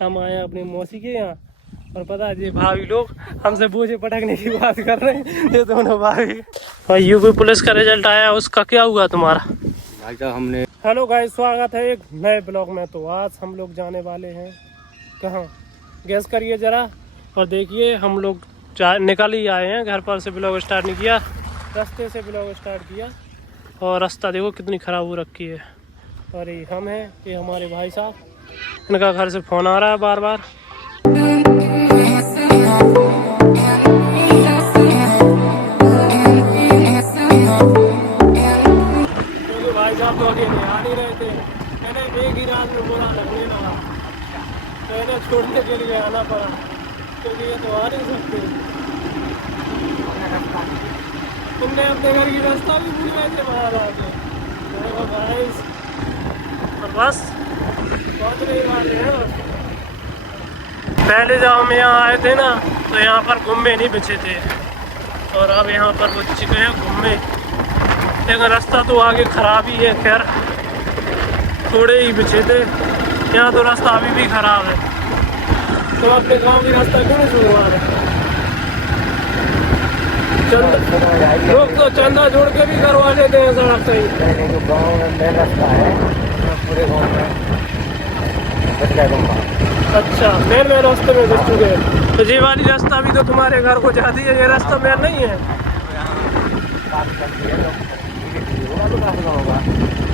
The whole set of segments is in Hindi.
हम आए हैं अपनी मौसी के यहाँ और पता है ये भाभी लोग हमसे बोझे पटकने की बात कर रहे हैं, ये दोनों भाभी। और यूपी पुलिस का रिजल्ट आया, उसका क्या हुआ तुम्हारा? भाई साहब हमने हेलो गाइस, स्वागत है एक नए ब्लॉग में। तो आज हम लोग जाने वाले हैं कहाँ, गैस करिए जरा और देखिए। हम लोग निकल ही आए हैं, घर पर से ब्लॉग स्टार्ट नहीं किया, रास्ते से ब्लॉग स्टार्ट किया। और रास्ता देखो कितनी ख़राब हो रखी है। और ये हम हैं, ये हमारे भाई साहब, इनका घर से फ़ोन आ रहा है बार बार। क्योंकि भाई साहब तो अकेले आ नहीं रहे थे, मैंने एक ही रात में बुरा लगने लगा तो इन्हें छोड़ने के लिए आना पड़ा, क्योंकि ये तो आ नहीं सकते। तुमने अपने घर की रास्ता भी भूल गए थे बाहर आके। और बस बहुत रही बात है। पहले जब हम यहाँ आए थे ना तो यहाँ पर गुम्मे नहीं बिछे थे, और अब यहाँ पर बिछ चुके हैं गुम्मे। लेकिन रास्ता तो आगे ख़राब ही है, खैर थोड़े ही बिछे थे। यहाँ तो रास्ता अभी भी ख़राब है, तो अपने गाँव की रास्ता क्यों नहीं सुनवा रहे? लोग तो चंदा जोड़ के भी करवा लेते हैं सड़क सही। जो गाँव में मेन रास्ता है पूरे गाँव में अच्छा, मेन रास्ते में घुस चुके हैं। तो ये वाली रास्ता भी तो तुम्हारे घर को जाती है, ये रास्ता मेन नहीं है।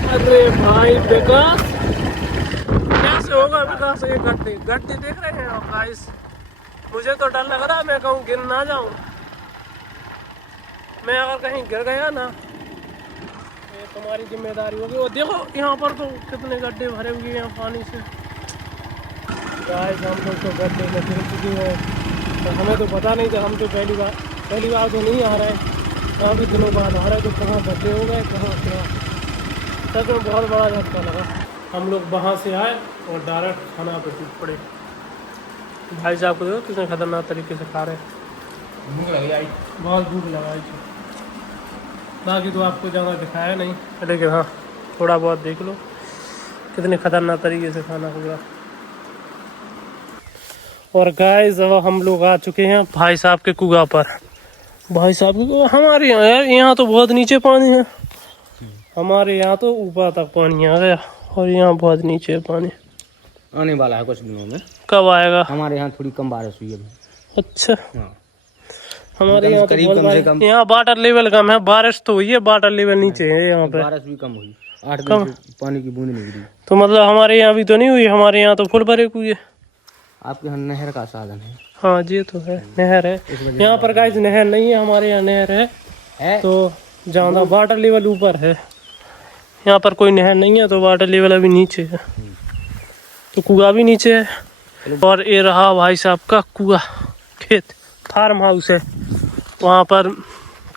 अरे भाई विकास कैसे होगा? विकास ये गड्ढे गड्ढे देख रहे हैं आप गाइस, मुझे तो डर लग रहा है मैं कहूँ गिर ना जाऊँ। मैं अगर कहीं गिर गया ना ये तुम्हारी जिम्मेदारी होगी। और देखो यहाँ पर तो कितने गड्ढे भरे हुए हैं पानी से। गाइस हम लोग तो गड्ढे में गिर चुके हैं, तो हमें तो पता नहीं था। हम तो पहली बार तो नहीं आ रहे, काफ़ी दिनों बाद आ रहे, तो कहाँ गड्ढे हो गए कहाँ क्या। सच में बहुत बड़ा झटका लगा। हम लोग वहाँ से आए और डायरेक्ट खाना पे टूट पड़े। भाई साहब को देखो कितने खतरनाक तरीके से खा रहे हैं। भूख लगी आई, बहुत भूख लगाई थी। बाकी तो आपको ज़्यादा दिखाया नहीं, लेकिन हाँ थोड़ा बहुत देख लो कितने खतरनाक तरीके से खाना होगा। और गाइस अब हम लोग आ चुके हैं भाई साहब के कुआं पर। भाई साहब के हमारे यहाँ यार, यहाँ तो बहुत नीचे पानी है। हमारे यहाँ तो ऊपर तक पानी आ गया और यहाँ बहुत नीचे है पानी। आने वाला है कुछ दिनों में। कब आएगा? हमारे यहाँ थोड़ी कम बारिश हुई है। अच्छा, हाँ। हमारे यहाँ तो बहुत बारिश, यहाँ वाटर लेवल कम है। बारिश तो हुई है, वाटर लेवल नीचे है यहाँ पे। बारिश भी कम हुई, 8 दिन से पानी की बूंद नहीं गिरी। तो मतलब हमारे यहाँ भी तो नहीं हुई, हमारे यहाँ तो फुल भरे हुए। आपके यहाँ नहर का साधन है? हाँ ये तो है, नहर है। यहाँ पर गाइस नहर नहीं है, हमारे यहाँ नहर है। तो ज़्यादा वाटर लेवल ऊपर है, यहाँ पर कोई नहर नहीं है, तो वाटर लेवल अभी नीचे है, तो कुआं भी नीचे है। और ये रहा भाई साहब का कुआं, खेत फार्म हाउस है, वहाँ पर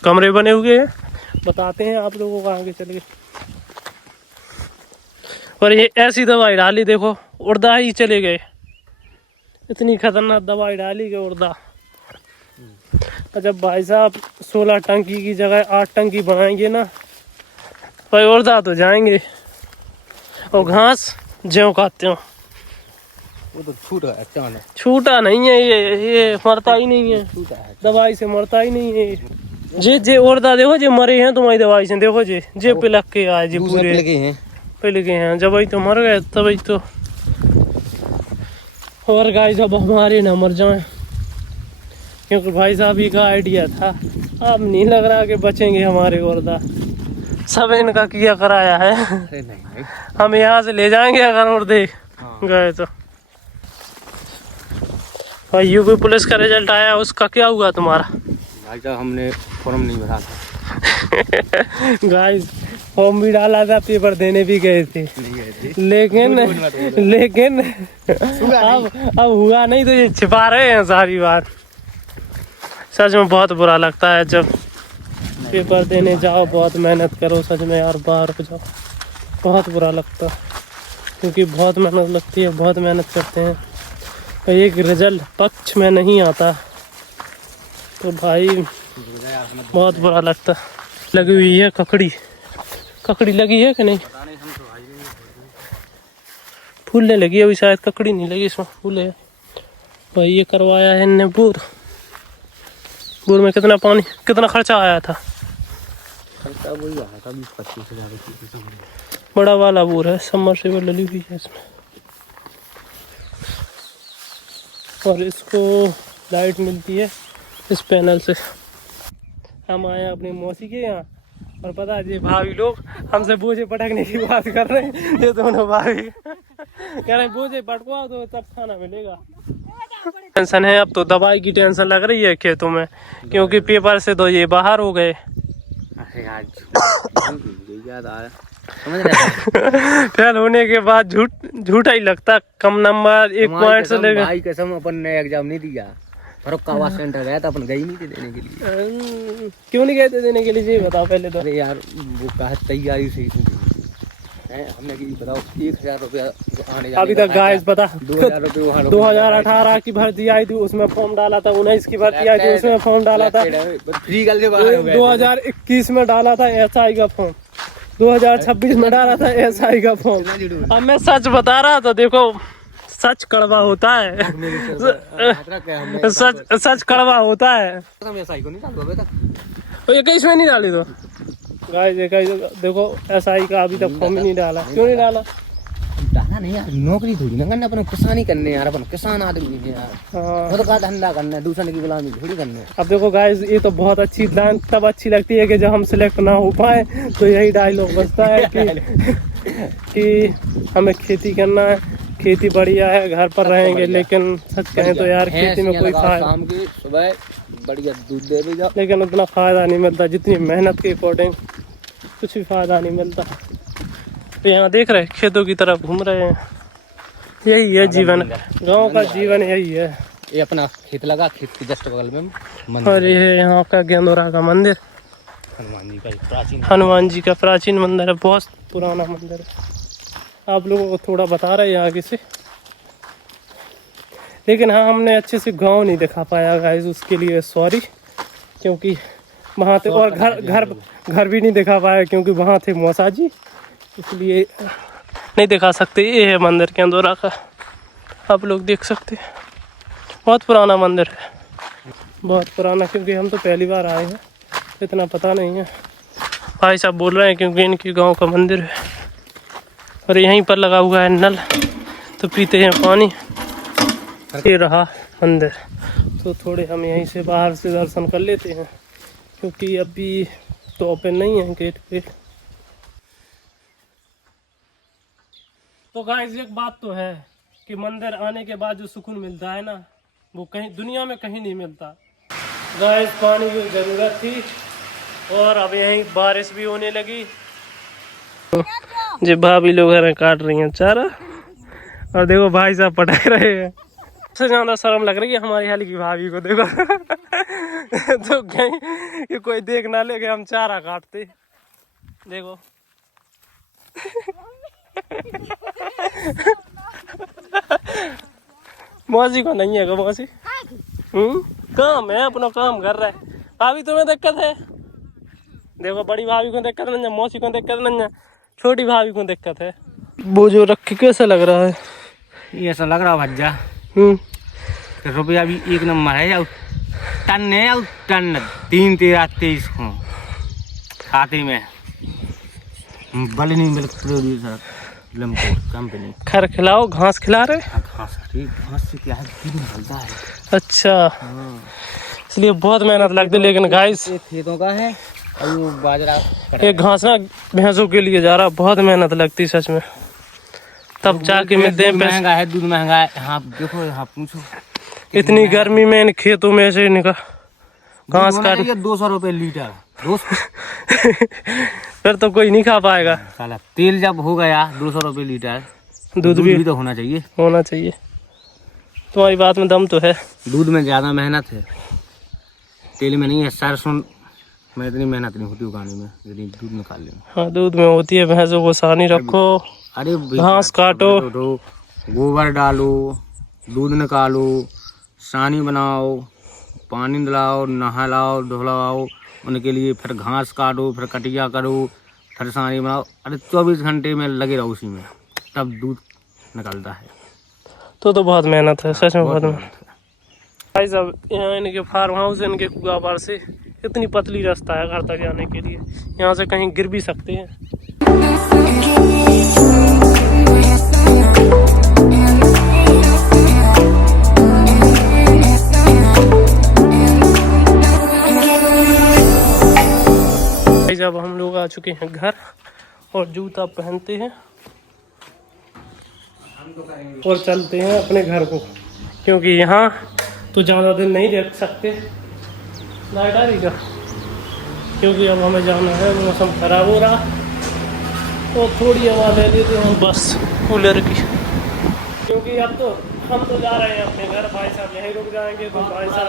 कमरे बने हुए हैं। बताते हैं आप लोगों को आगे चल के। और ये ऐसी दवाई डाली देखो, उड़दा ही चले गए। इतनी खतरनाक दवाई डाली कि उड़दा। जब भाई साहब 16 टंकी की जगह 8 टंकी बनाएंगे ना, भाई उड़दा तो जाएंगे। और घास ज्यों खाते हो, वो तो छूट है, अचानक छूटा नहीं है, ये मरता ही नहीं है, छूटा है, दवाई से मरता ही नहीं है। जे उड़दा देखो जे मरे हैं तुम्हारी दवाई से, देखो जे पिलक के आए, जे पूरे पिल गए हैं, जब तो मर गए तभी तो। और गाइस अब हमारे ना मर जाए, क्योंकि भाई साहब ही का आइडिया था। अब नहीं लग रहा कि बचेंगे हमारे उड़दा, सब इनका किया कराया है। अरे नहीं। हम यहाँ से ले जाएंगे अगर उड़दे गए तो। और यूपी पुलिस का रिजल्ट आया, उसका क्या हुआ तुम्हारा? भाई साहब हमने फॉर्म नहीं भरा था। गाइस फॉर्म भी डाला था, पेपर देने भी गए थे, लेकिन अब हुआ नहीं, तो ये छिपा रहे हैं सारी बात। सच में बहुत बुरा लगता है जब पेपर देने जाओ, बहुत मेहनत करो सच में यार, बाहर हो जाओ, बहुत बुरा लगता है, क्योंकि बहुत मेहनत लगती है, बहुत मेहनत करते हैं, और एक रिजल्ट पक्ष में नहीं आता तो भाई बहुत बुरा लगता। लगी हुई है ककड़ी लगी है कि नहीं? फूलने लगी अभी, शायद ककड़ी नहीं लगी इसमें, फूले भाई। ये करवाया है इनने बोर। बोर में कितना पानी, कितना खर्चा आया था? खर्चा वही आया था 20-25 हज़ार। बड़ा वाला बोर है, सबमर्सिबल डली हुई है इसमें। और इसको लाइट मिलती है इस पैनल से। हम आए अपनी मौसी के यहाँ, और पता है ये भाभी लोग हमसे बोझे पटकने की बात कर रहे हैं। ये दोनों भाभी कह रहे हैं बोझे पटकवाओ तो तब खाना मिलेगा। टेंशन है, अब तो दवाई की टेंशन लग रही है खेतों में, क्योंकि पेपर से तो ये बाहर हो गए। अरे यार याद आ रहा समझ रहे फेल होने के बाद झूठा ही लगता। कम नंबर 1 पॉइंट से लेकर भाई कसम अपन ने एग्जाम नहीं दिया, फरुखाबाद सेंटर गया था, अपन गए नहीं थे देने के लिए। क्यों नहीं गए थे देने के लिए, ये बताओ पहले तो। अरे यार वो कहा तैयारी से है, हमने कि बताओ 1000 रुपया आने जाने अभी तक गाइस पता 2000 रुपये वहाँ 2018 की भर्ती आई थी, उसमें फॉर्म डाला था। 19 की भर्ती आई थी, उसमें फॉर्म डाला था। फ्री गर्ल के बाहर हो गए। 2021 में डाला था एसआई का फॉर्म, 2026 में डाला था एसआई का फॉर्म। अब मैं सच बता रहा था, देखो सच कड़वा होता है। सच कड़वा होता है। एसआई को नहीं डाल दो अभी तक, तो 21 में नहीं डाली तो गाइस देखो एसआई का अभी तक फॉर्म ही नहीं डाला। क्यों नहीं डाला? डाला नहीं यार, नौकरी थोड़ी ना करना, अपन किसानी करने यार, अपन किसान आदमी है यार। हाँ। खुद का धंधा करना है, दूसरे की गुलामी थोड़ी करना है। अब देखो गाइस, ये तो बहुत अच्छी लाइन तब अच्छी लगती है कि जब हम सिलेक्ट ना हो पाए तो यही डायलॉग बजता है कि हमें खेती करना है, खेती बढ़िया है, घर पर रहेंगे। लेकिन सच कहें तो यार खेती में कोई फायदा, शाम की सुबह बढ़िया दूध दे देगा, लेकिन उतना फायदा नहीं मिलता जितनी मेहनत के अकॉर्डिंग कुछ भी फायदा नहीं मिलता। तो यहाँ देख रहे खेतों की तरफ घूम रहे हैं, यही है जीवन, गांव का जीवन यही है। ये अपना खेत लगा, खेत के जस्ट बगल में मंदिर। और ये है यहाँ का गेंदोरा का मंदिर, हनुमान जी का प्राचीन, हनुमान जी का प्राचीन मंदिर है, बहुत पुराना मंदिर है। आप लोगों को थोड़ा बता रहे हैं आगे से, लेकिन हाँ हमने अच्छे से गांव नहीं दिखा पाया गाइस, उसके लिए सॉरी। क्योंकि वहाँ थे, और घर भी नहीं दिखा पाया क्योंकि वहाँ थे मौसा जी, इसलिए नहीं दिखा सकते। ये है मंदिर गेंदोरा का, आप लोग देख सकते हैं। बहुत पुराना मंदिर है, बहुत पुराना, क्योंकि हम तो पहली बार आए हैं, इतना पता नहीं है। भाई साहब बोल रहे हैं क्योंकि इनके गांव का मंदिर है, और यहीं पर लगा हुआ है नल, तो पीते हैं पानी। ये रहा मंदिर, तो थोड़े हम यहीं से बाहर से दर्शन कर लेते हैं, क्योंकि अभी तो ओपन नहीं है गेट पे। तो गाइस एक बात तो है कि मंदिर आने के बाद जो सुकून मिलता है ना, वो कहीं दुनिया में कहीं नहीं मिलता। गाइस पानी की ज़रूरत थी, और अब यहीं बारिश भी होने लगी। जो भाभी लोग हैं काट रही हैं चारा, और देखो भाई साहब पटक रहे हैं। सबसे ज़्यादा शर्म लग रही है हमारी हाल की भाभी को, देखो तो कहीं कि कोई देख ना ले कि हम चारा काटते। देखो मौसी को नहीं है क्या? मौसी काम है, अपना काम कर रहा है। भाभी तुम्हें दिक्कत है? देखो बड़ी भाभी को दिक्कत नहीं है, मौसी को दिक्कत नहीं है, छोटी भाभी को दिक्कत है। वो जो रख के कैसा लग रहा है? ये ऐसा लग रहा भज्जा रुपया भी 1 नंबर है, या टन है, या टन 3 13 23 को खाते में बलनी मिल्क प्रोड्यूसर कंपनी। खर खिलाओ, घास खिला रहे? घास से क्या है, दूध निकलता है। अच्छा इसलिए बहुत मेहनत लगती है। लेकिन गाइस खेतों का है, और वो बाजरा ये घास ना भैंसों के लिए जा रहा, बहुत मेहनत लगती सच में, तब जाके मिलते हैं। महंगा है, दूध महंगा है। हाँ देखो, यहाँ पूछो, इतनी गर्मी में इन खेतों में से निकाल घास काट 200 रुपये लीटर। फिर तो कोई नहीं खा पाएगा। साला तेल जब हो गया 200 रुपये लीटर, दूध भी तो होना चाहिए। तुम्हारी बात में दम तो है। दूध में ज़्यादा मेहनत है, तेल में नहीं है। सरसों में इतनी मेहनत नहीं होती उगाने में, यदि दूध निकाल लें। हाँ दूध में होती है, भैंसों को सानी रखो, अरे घास काटो, गोबर डालो, दूध निकालो, सानी बनाओ, पानी दिलाओ, नहलाओ धुलाओ उनके लिए, फिर घास काटो, फिर कटिया करो, फिर सानी बनाओ। अरे 24 घंटे में लगे रहो उसी में, तब दूध निकलता है। तो बहुत मेहनत है, सच में बहुत मेहनत है भाई साहब। यहाँ इनके फार्म हाउस, इनके कुआ पर से इतनी पतली रास्ता है घर तक जाने के लिए, यहाँ से कहीं गिर भी सकते हैं। जब हम लोग आ चुके हैं घर और जूता पहनते हैं और चलते हैं अपने घर को, क्योंकि यहाँ तो ज़्यादा दिन नहीं रख सकते लाइट आ रही का, क्योंकि अब हमें जाना है। मौसम ख़राब हो रहा और थोड़ी हवा ले लेते हैं बस कूलर की, क्योंकि अब तो हम तो जा रहे हैं अपने घर। भाई साहब यहीं रुक जाएंगे तो भाई साहब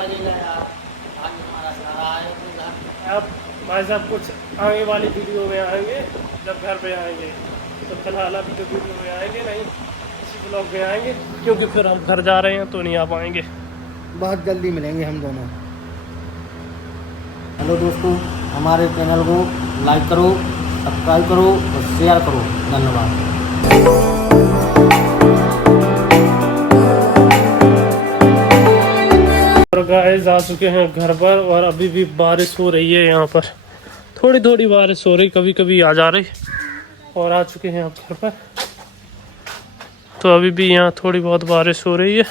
अब भाई साहब कुछ आगे वाली वीडियो में आएंगे जब घर पे आएंगे, तो फिलहाल अभी तो वीडियो में आएंगे नहीं, इसी ब्लॉग में आएंगे, क्योंकि फिर हम घर जा रहे हैं तो नहीं आ पाएंगे। बहुत जल्दी मिलेंगे हम दोनों। हेलो दोस्तों, हमारे चैनल को लाइक करो, सब्सक्राइब करो और शेयर करो। धन्यवाद। और गाइस आ चुके हैं घर पर और अभी भी बारिश हो रही है यहाँ पर, थोड़ी थोड़ी बारिश हो रही, कभी कभी आ जा रही। और आ चुके हैं अब घर पर, तो अभी भी यहाँ थोड़ी बहुत बारिश हो रही है।